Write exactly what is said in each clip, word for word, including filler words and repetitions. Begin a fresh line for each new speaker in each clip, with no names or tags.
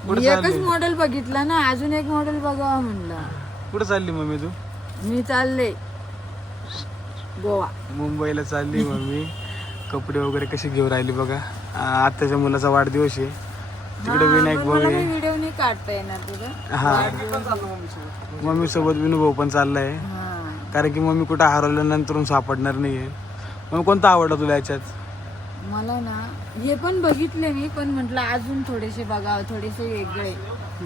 एकच मॉडेल बघितला ना, अजून एक मॉडेल बघावा म्हणलं.
कुठे चालली मम्मी तू?
मी चालले गोवा,
मुंबईला चालली मम्मी. कपडे वगैरे कसे घेऊन राहिली बघा. आत्याच्या मुलाचा वाढदिवस आहे तिकडे. विनायक भाऊ आहे.
व्हिडिओ नाही काढता येणार तुझं.
हा मम्मी सोबत विनू भाऊ पण चाललाय. कारण की मम्मी कुठं हरवल्यानंतर सापडणार नाहीये. मग कोणता आवडला तुला याच्यात?
मला ना हे पण बघितले मी, पण म्हटलं अजून थोडेसे बघावं, थोडेसे वेगळे.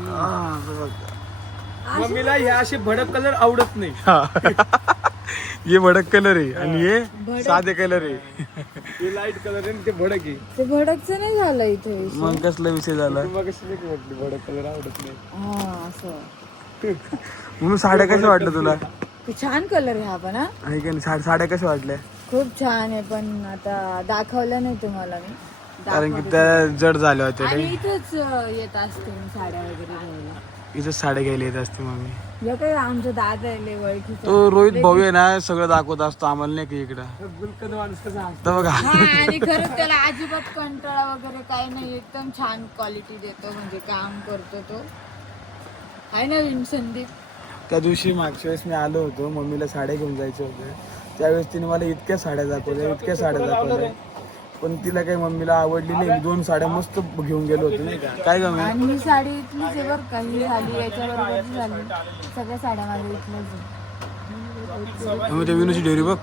मम्मीला हे असे भडक कलर आवडत नाही.
हे भडक कलर आहे आणि हे साधे कलर आहे.
हे लाईट कलर आहे ते भडक आहे.
ते भडकचं नाही झालं इथे.
मग कसला विषय झाला?
भडक कलर आवडत नाही.
हा असं.
मग साड्या कशा वाटल्या तुला?
छान कलर आहे हा पण. हा
आहे का नाही? साड्या कशा वाटल्या?
खूप छान आहे, पण आता दाखवलं नाही तुम्हाला मी.
कारण की त्या जड झाल्या होत्या.
आणि इथंच येत असते मी साड्या वगैरे घ्यायला.
इथं साड्या घ्यायला येत असते मम्मी.
हे काय आमचं दादा आहे ओळखीचं.
तो रोहित भाऊ आहे ना, सगळं दाखवत असतो आम्हाला नाही की इकडं.
गुलकंद माणूस कसा
तर बघा.
हा, आणि खरंच त्याला अजिबात कंटाळा वगैरे काही नाही. एकदम छान क्वालिटी देतो, म्हणजे काम करतो तो. आहे ना विन संदीप?
त्या दिवशी मागच्या वेळेस मी आलो होतो, मम्मीला साड्या घेऊन जायचे होते. त्यावेळेस तिने मला इतक्या साड्या दाखवल्या, इतक्या साड्या दाखवल्या, पण तिला काही मम्मीला आवडली नाही. मी दोन साड्या मस्त घेऊन गेलो होतो नाही का. काय गं?
आणि ही साडी इथलीच आहे बरं का. ही झाली याच्याबरोबर झाली. सगळ्या साड्या माझ्या इथल्याच आहे.
मम्मी ते विनूची डेअरी बघ.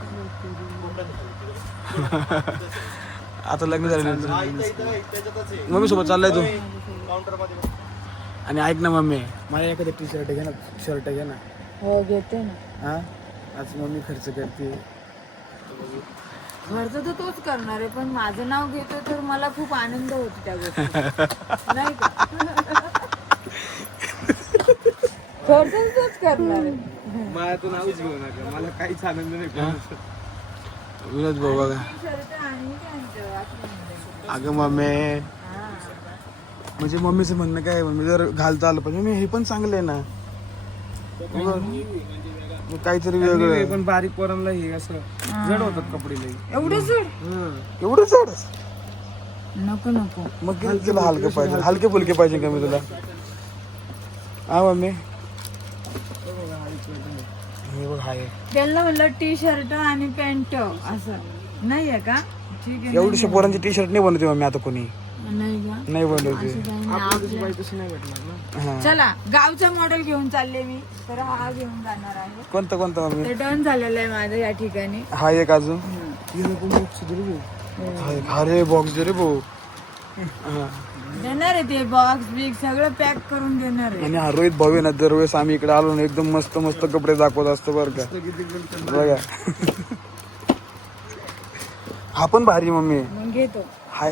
आता लग्न झालं मम्मी सोबत चाललाय तू. आणि ऐक ना मम्मी, मला एखादं टी शर्ट घे ना, शर्ट घे ना.
हो घेते ना.
हा आज मम्मी खर्च करते.
खर्च तर तोच करणार आहे, पण माझं नाव घेतो तर मला खूप आनंद होतो त्या गोष्टी, नाही का? खर्च तोच करणार आहे.
मला तू नावच घेऊ नका, मला काहीच आनंद नाही.
विनोद भाऊ बघा. अगं मम्मी, म्हणजे मम्मीचं म्हणणं काय, मम्मी जर घालता आलं पाहिजे. हे पण चांगलं आहे ना, काहीतरी वेगळं.
पण बारीक पोरांना हे असं जड होतात कपडे लई.
एवढं जड?
एवढं जड?
नको नको.
मग किती तुला हलकं पाहिजे? हलके फुलके पाहिजे का मी तुला? हा मम्मी, हे बघ हाय.
त्यांना म्हणलं टी शर्ट आणि पॅन्ट असं नाही आहे का? ठीक आहे.
एवढीशा पोरांची टी शर्ट नाही बनवते मम्मी आता कोणी.
नाही का?
नाही बनवते.
तशी नाही भेटणार ना.
चला गावचा मॉडेल घेऊन चालले मी, तर हा घेऊन जाणार आहे.
कोणतं कोणतं मम्मी?
ते डन झालेलं आहे माझं या ठिकाणी.
हा एक अजून. अरे बॉक्स दे रे भाऊ.
देणार आहे ते बॉक्स बिग सगळं पॅक करून देणार आहे.
आणि हा रोहित भाऊ आहे ना, दरवेळेस आम्ही इकडे आलो ना एकदम मस्त मस्त कपडे दाखवत असतो बरं का. बघा हा पण भारी मम्मी.
मग घेतो.
हाय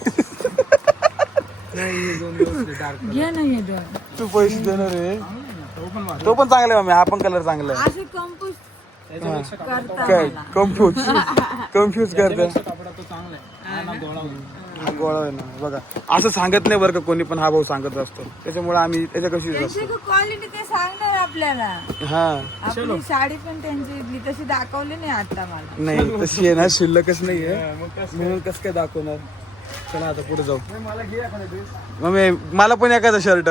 घे ना हे दोन.
तू पैसे देणार आहे? तो पण चांगला आहे मम्मी. हा पण कलर चांगला आहे.
असे कंपोज करता
काय
मला.
कन्फ्यूज कन्फ्यूज करते.
कपडा तो चांगला आहे. हा गोळा होईल.
हा गोळा आहे ना बघा. असं सांगत नाही बरं का कोणी, पण हा भाऊ सांगत असतो. त्याच्यामुळे आम्ही त्याच्या कशी
त्यांची क्वालिटी ते सांगणार आपल्याला.
हा
आपली साडी पण त्यांची इथली तशी दाखवली नाही आता मला.
नाही तशी आहे ना, शिल्लकच नाही आहे म्हणून कसं काय दाखवणार. चला आता पुढे जाऊ.
मला घे एखादा ड्रेस.
मम्मी मला पण एखादा शर्ट.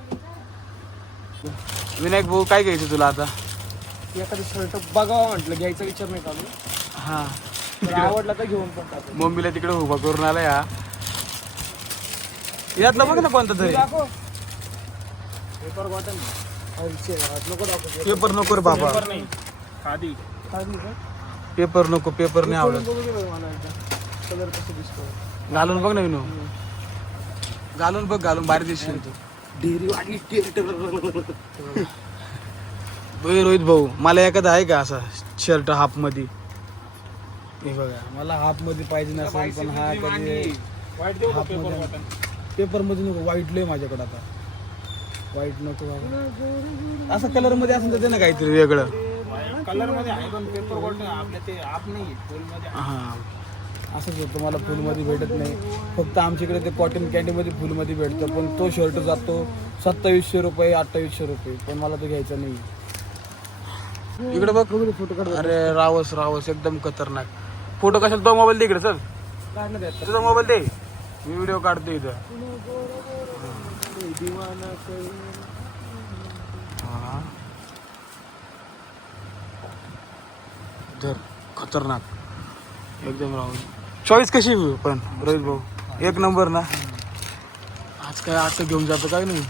विनायक भाऊ काय घ्यायचं तुला आता?
एखादं शर्ट बघावं म्हटलं, घ्यायचा विचार नाही चालू.
हा
तर आवडला तर घेऊन पण टाकू.
मम्मीला तिकडे उभा करून आलाय हा. यातला बघ ना कोणता तरी.
दाखव. पेपर कॉटन नको दाखव.
पेपर नको रे बाबा.
पेपर नाही, खादी. खादी का?
पेपर नको, पेपर नाही आवडत.
बघू दे बघ मला एकदा. कलर कसं दिसतो.
घालून बघ ना विनू. घालून बघ, घालून बाहेर दिसशील तू.
डेअरी वाली
रोहित भाऊ मला एखादा आहे का असा शर्ट हाफ मध्ये? हे बघा मला हाफ मध्ये पाहिजे नसेल, पण हा कधी
वाईट देऊ का
हाफ
पेपर
मध्ये.
कॉटन?
पेपर मध्ये नको, व्हाईट लय माझ्याकडे आता. व्हाईट नको बाबा. असं कलर मध्ये असेल तर दे ना काहीतरी वेगळं.
कलर मध्ये आहे पण पेपर कॉटन आपल्या ते आप नाही फुल मध्ये.
हा असंच होतं, मला फुलमध्ये भेटत नाही. फक्त आमच्याकडे ते कॉटन कॅन्डीमध्ये फुलमध्ये भेटतं, पण तो शर्ट जातो सत्तावीसशे रुपये अठ्ठावीसशे रुपये, पण मला तो घ्यायचा नाही. इकडे बघ फोटो काढ. अरे रावस रावस एकदम खतरनाक फोटो. कशाला तो मोबाईल दे इकडे. चल तुझा मोबाईल दे, मी व्हिडिओ काढतो इथं.
दिवाना करेल.
हा. धर खतरनाक एकदम राहून चॉईस कशी पण रोहित भाऊ एक नंबर ना. आज काय असं घेऊन जातो काय नाही.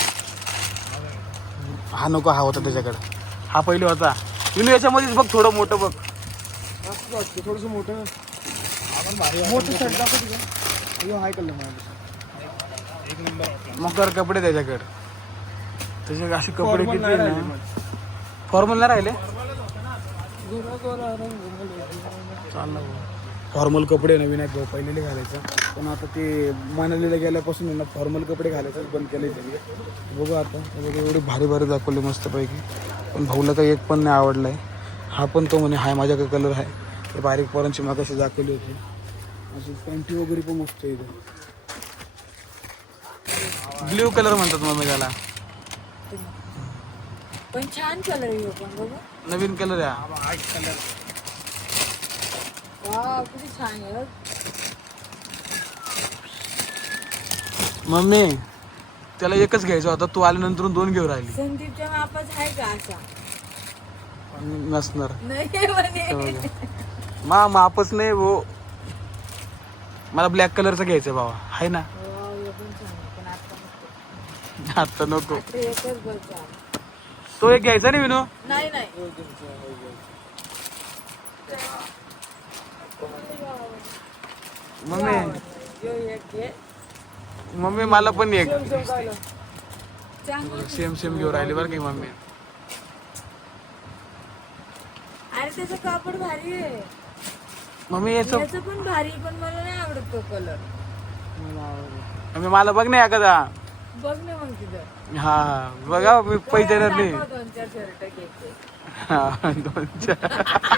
हा नको हा होता त्याच्याकडे हा पहिले होता विनू याच्यामध्येच बघ थोडं मोठं बघ
असं वाटतं थोडंसं मोठं आपण भारी मोठं शर्ट दाखवतो का अयो हाय कलर माझ्या एक नंबर.
मकर कपडे त्याच्याकडे त्याचे असे कपडे
Formal
किती
नाही
आहे
राहिले
ना
मग.
फॉर्मल नाही राहिले
गोरा गोरा रंग
चाललं फॉर्मल कपडे नवीन आहेत भाऊ पहिलेले घालायचं पण आता ते मनालीला गेल्यापासून आहे ना फॉर्मल कपडे घालायचं बंद केले त्यांनी. बघू आता हे बघा एवढे भारी भारी दाखवले मस्तपैकी पण भाऊला काही एक पण नाही आवडला आहे. हा पण तो म्हणे हाय माझ्याकडे कलर आहे ते बारीक पोरांची मागाशी दाखवली होती. अशी पॅन्टी वगैरे पण मस्त आहे इथं ब्ल्यू कलर म्हणतात मम्मी त्याला
पण छान कलर आहे पण बघा.
नवीन कलर आहे
व्हाईट कलर.
वा किती छान आहे.
मम्मी त्याला एकच घ्यायचा होता तू आल्यानंतर दोन घेऊन राहिली
संदीपच्या मापाच आहे का असा
नसणार
नाही म्हणे.
मा मापच नाही वो मला ब्लॅक कलरचा घ्यायचा बाबा आहे ना.
वा, हे पण छान आहे, पण आता नको.
आता नको
आता एकच बघ छान.
तो एक घ्यायचा नाही विनू
नाही नाही
मम्मी
यो एक घे.
मम्मी मला पण एक
चांगलं.
सेम सेम घेऊन राहिली बरं की मम्मी.
अरे त्याचं कापड भारी आहे.
मम्मी याचं
याचं पण भारी पण मला नाही आवडत तो कलर.
मम्मी मला बघ नाही एखादा
बघ ना मग तिथं
हा बघा मी पैसे देणार नाही.
दाखव दोन चार शर्ट घ्यायचे.
हा दोन चार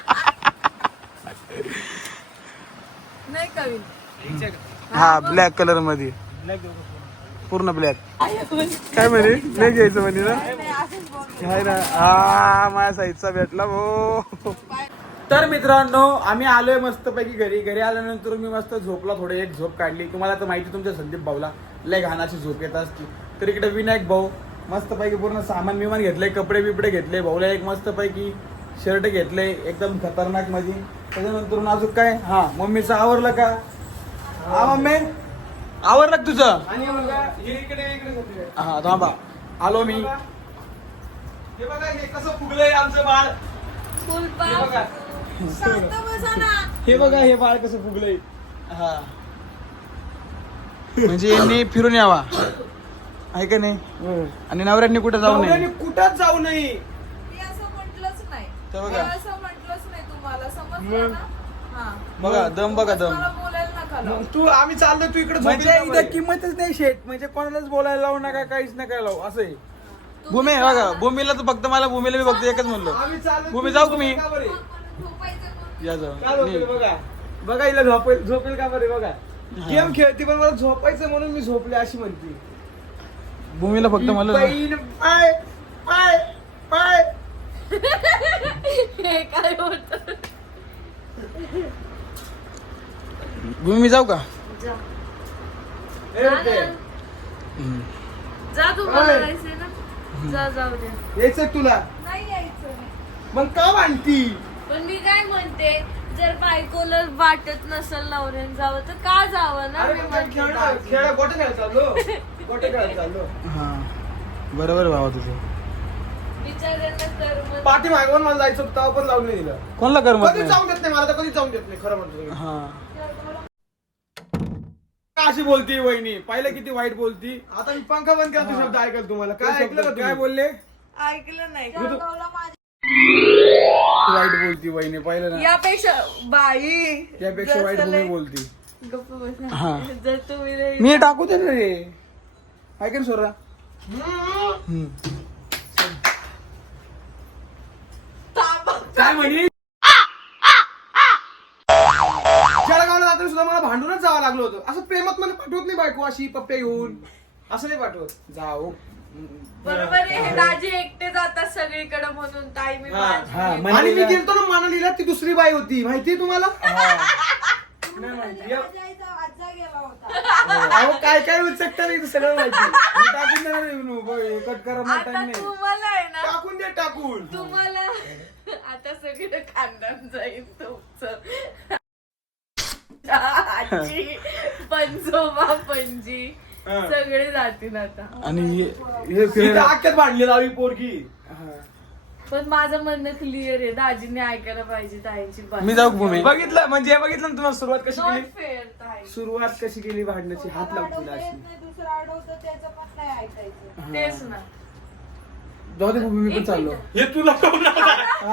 नाही कवी
हा ब्लॅक कलर मध्ये पूर्ण ब्लॅक काय म्हणे नाही घ्यायचं म्हणे ना आहे ना हा माझ्या साईजचा भेटला भो. तर मित्रांनो आम्ही आलोय मस्तपैकी घरी घरी आल्यानंतर मी मस्त झोपला थोडं एक झोप काढली. तुम्हाला तर माहिती तुमच्या संदीप भाऊला लय घाणाची झोप येत असती. तर इकडे विनायक भाऊ मस्तपैकी पूर्ण सामान बिमान घेतलंय कपडे बिपडे घेतले भाऊला एक मस्तपैकी शर्ट घेतले एकदम खतरनाक मध्ये. त्याच्यानंतर अजून काय हा मम्मीचं आवरलं का हा मम्मी आवरलं का तुझं
आणि बघा हे इकडे इकडे होते.
हा थांबा आलो मी.
हे बघा हे कसं फुगलंय आमचं बाळ.
फुल
हे बघा
शांत बसा ना.
हे बघा हे बाळ कसं फुगलंय.
हा म्हणजे यांनी फिरून यावा आहे का नाही आणि नवऱ्यांनी कुठे जाऊ
नवऱ्याने
नये.
कुठंच जाऊ नये.
मी असं म्हटलंच नाही.
तर बघा.
मी असं म्हटलंच नाही तुम्हाला समजलं ना. हा
बघा दम बघा दम
मला बोलायला नका लावू.
मग तू आम्ही चाललोय तू इकडे
म्हणजे
झोपेल का
इथं किंमतच नाही शेट म्हणजे कोणालाच बोलायला लावू नका काहीच नका लावू असं आहे.
तुम्ही
भूमी
जा
बघा
ना.
भूमीला तर फक्त मला भूमीला मी फक्त एकच म्हणलो
आम्ही चाललोय
भूमी
तू
जाऊ का मी
झोपेल का बरे?
आपण झोपायचं कोण?
या
का झोपेल
जाऊ
बघा बघा हिला झोपेल झोपेल का बरे बघा गेम खेळती पण मला झोपायचं म्हणून मी झोपले अशी म्हणते.
भूमीला फक्त म्हणलं ना.
बहीण पाय पाय पाय
हे काय होत.
भूमी जाऊ का
जा
हे होते.
हम्म.
जा तू
ओय.
मला जायचंय ना. जा जाऊ दे.
यायचं तुला
नाही यायचं नाही.
मग का मानती
पण मी काय म्हणते जर बायकोला वाटत नसेल नवऱ्यानं जावं तर का जावं ना.
अरे
मी
पण
म्हणते
खेळ
दाजी.
खेळ गोटे खेळ चाललो गोटे खेळ चाललो
हा बरोबर आहे बाबा तुझं.
बिचाऱ्यांना कर्म.
पाठी मागवून मला जायचं होतं तेव्हा पण लावून नाही दिलं.
कोणाला कर मत
कधीच
नाही
जाऊन देत नाही मला तर कधीच जाऊन देत नाही खरं म्हणतो.
हा
अशी बोलती वहिनी पाहिलं किती वाईट बोलती. आता मी पंखा बंद केला तू शब्द ऐकल तुम्हाला काय ऐकलं का
काय बोलले
ऐकलं नाही. जळगावला माझ्या-
वाईट बोलती वहिनी पाहिलं ना
यापेक्षा बाई
त्यापेक्षा वाईट
जसं
भूमी
लय-
बोलती.
गप्प बसा.
हा.
जर तुम्ही लय-
मी टाकू दे ना रे ऐक ना सोरा.
थांबा.
काय म्हणी जळगावला जाताना सुद्धा मला भांडूनच जावं लागलं होतं. असं प्रेमात मला पाठवत नाही बायको अशी पप्प्या घेऊन असं नाही पाठवत.
जाऊ
बरोबर आहे. हे दाजी एकटे जातात सगळीकडे म्हणून ताई मी
हा,
माझी.
हा,
आणि मी
मनालीला-
गेलतो ना मनालीला ती दुसरी बाई होती माहितीये तुम्हाला.
हा.
नाही माहिती.
माझ्या आईचा आजा गेला होता.
अहो काय काय उचकता नाही सगळं माहिती मी टाकून देणार आहे विनू. बघ, कट करा मला
आता
टाइम नाही.
तुम्हाला आहे ना
टाकून दे टाकून.
तुम्हाला आता सगळं खानदान जाईल तुमचं. आजी पंजोबा पणजी सगळे जातील आता.
आणि हे- हे
इथं
फिरायला
अख्ख्यात भांडली लावी पोरगी.
पण माझं म्हणणं क्लिअर आहे दाजीने ऐकायला पाहिजे ताईंची
मी जाऊ भूमी.
बघितलं म्हणजे बघितलं ना तुम्हाला सुरुवात कशी
नॉट
केली.
फेअर ताई.
सुरुवात कशी केली भांडण्याची. हात लावतील अशी.
दुसरं अडवतं त्याचं पण नाही ऐकायचं.
तेच ना.
जाऊ दे भूमी, मी पण चाललो.
हे तुला कोण
तुम्ही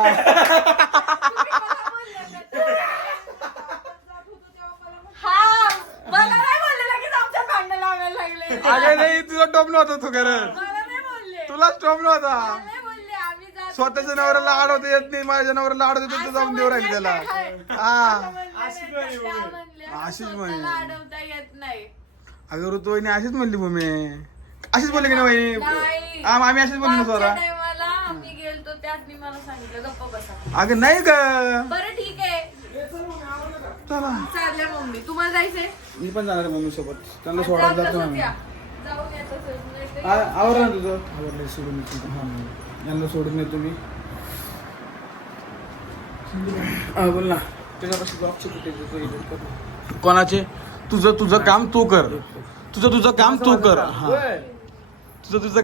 मला बोलले ना. हा मला नाही बोलले लगेच आमच्यात भांडण लागायला लागले.
अगं नाही तुझा टोप नव्हता तू खरं.
मला नाही बोलले.
तुलाच टोप नव्हता.
मला नाही बोलले आम्ही जातो.
स्वतःच्या नवऱ्याला आडवता येत नाही, माझ्या नवऱ्याला आडवता येत, तू जाऊन देऊ राहील त्याला. हा
अशीच म्हणे
म्हणले
अशीच म्हणे.
स्वतःला अडवता येत नाही.
अगं ऋतुवाहिनी अशीच म्हणली भूमी. अशीच बोलली की नाही
नाही.
वहिनी. हा, आम्ही अशीच बोलली ना
मागच्या
स्वरा.
टायमाला आम्ही गेलतो त्यात मी मला सांगितलं गप्प बसा.
अगं नाही ग.
बरं ठीक आहे
चला
चालले मम्मी. तुम्हाला जायचंय
मी पण जाणार मम्मी सोबत. त्यांना
जाऊ
सोडायला जातो
तसंच
ना.
या. जाऊन या तसंच. नाहीतर-
आ- आवरलं ना तुझं. आवरलं सोडून येतो. हा यांना सोडून येतो मी. हा, बोल ना.
त्याच्यापाशी ब्लॉकची फुटेज देतो edit करून.
कोणाचे? तुझं तुझं काम तू कर. तुझं तुझं काम तू कर. हा
होय.
तुझं तुझं